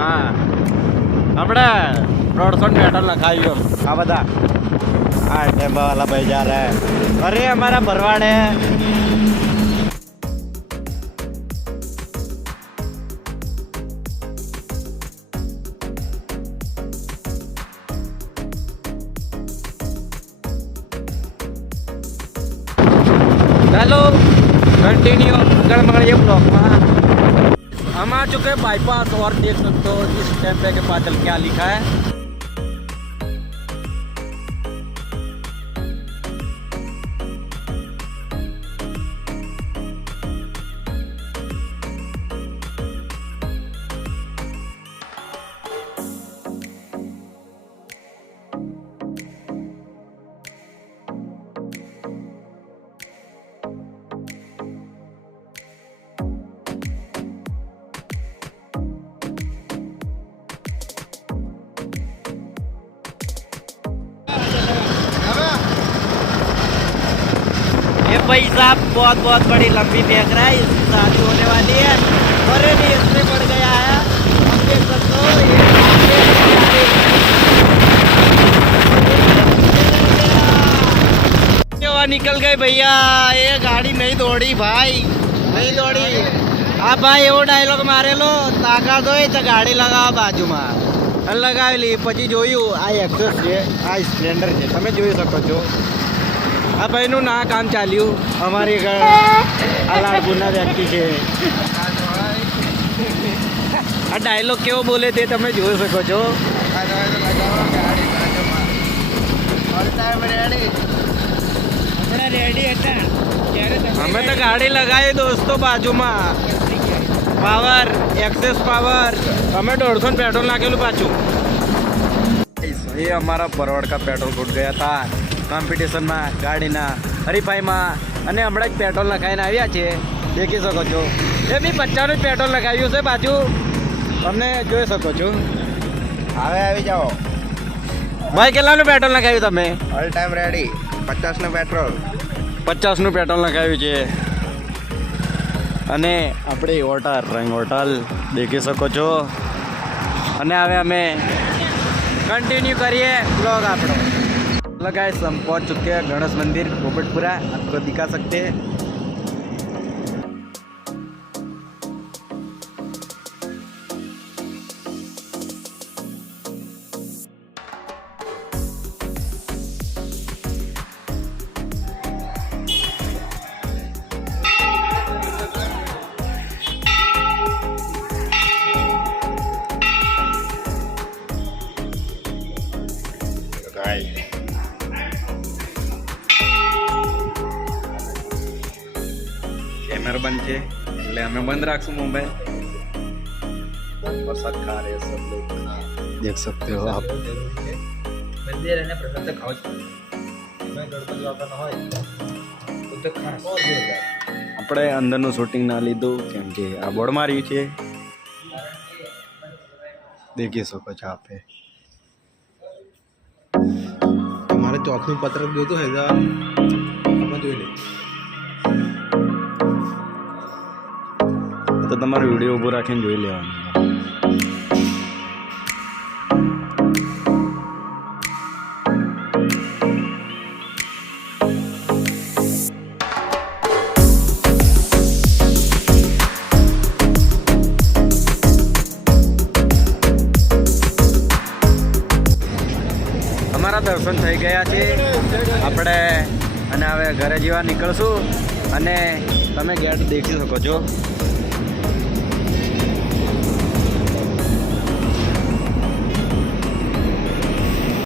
હા આપણે 300 પેટ્રોલ લખાવ્યું આ બધા આ ટેમ્પા વાલા ભાઈ જા રહે અરે અમારા ભરવાડ હે चलो कंटिन्यू अगर मगर ये ब्लॉक में हम आ चुके हैं बाईपास और देख सकते हो इस टेम्पे के बादल क्या लिखा है ये भाई साहब बहुत बहुत बड़ी लंबी फेंक रहा है इसकी शादी होने वाली है और ये भी इसमें पड़ गया है हम देख सकते हो ये निकल गए भैया ये गाड़ी नहीं दौड़ी भाई नहीं दौड़ी आप भाई एवो डायलॉग मारे लो ताकत હોય તો ગાડી લગાવો બાજુમાં લગાવી લી પછી જોયું આ એક્સેસ છે આ સ્પ્લેન્ડર છે તમે જોઈ શકો છો આ ભાઈનું ના કામ ચાલ્યું અમારી આ લાડપુરના વ્યક્તિ છે આ ડાયલોગ કેવો બોલે તે તમે જોઈ શકો છો અમે તો ગાડી લગાવી દોસ્તો બાજુમાં પાવર એક્સેસ પાવર અમે 150 પેટ્રોલ નાખેલું પાછું ये हमारा बरवाड़ का पेट्रोल फूट गया था કોમ્પિટિશન માં ગાડીના હરીફાઈમાં અને હમણાં જ પેટ્રોલ લખાઈને આવ્યા છે દેખી શકો છો એ બી 50નું પેટ્રોલ લખાવ્યું છે બાજુ તમને જોઈ શકો છો હવે આવી જાઓ ભાઈ કેટલાનું પેટ્રોલ લખાવ્યું તમે ઓલ ટાઈમ રેડી 50 નું પેટ્રોલ 50નું પેટ્રોલ લખાવ્યું છે અને આપણે હોટલ રંગ હોટલ દેખી શકો છો અને હવે અમે कंटिन्यू करिए ब्लॉग आप लोग गाइस हम पहुंच चुके हैं गणेश मंदिर पोपटपुरा आपको दिखा सकते हैं कैमरा बंद है એટલે અમે બંધ રાખશું મોબાઈલ प्रसाद खा रहे हैं सब लोग देख सकते हो आप મંદિર અને પ્રસાદ તો ખાવ જ મેં ગણપતિ બાપાનો હોય તો ખાસ આપણે અંદરનું શૂટિંગ ના લીધું કેમ કે આ બોર્ડ માર્યું છે દેખી શકો છો આપે તમારે ચોથનું પત્રક જોતું હૈદરાબાદ જોઈ લે તો તમારો વિડીયો ઊભો રાખીને જોઈ લેવાનો અમારા દર્શન થઈ ગયા છે આપણે અને હવે ઘરે જવા નીકળશું અને તમે ગેટ દેખી શકો છો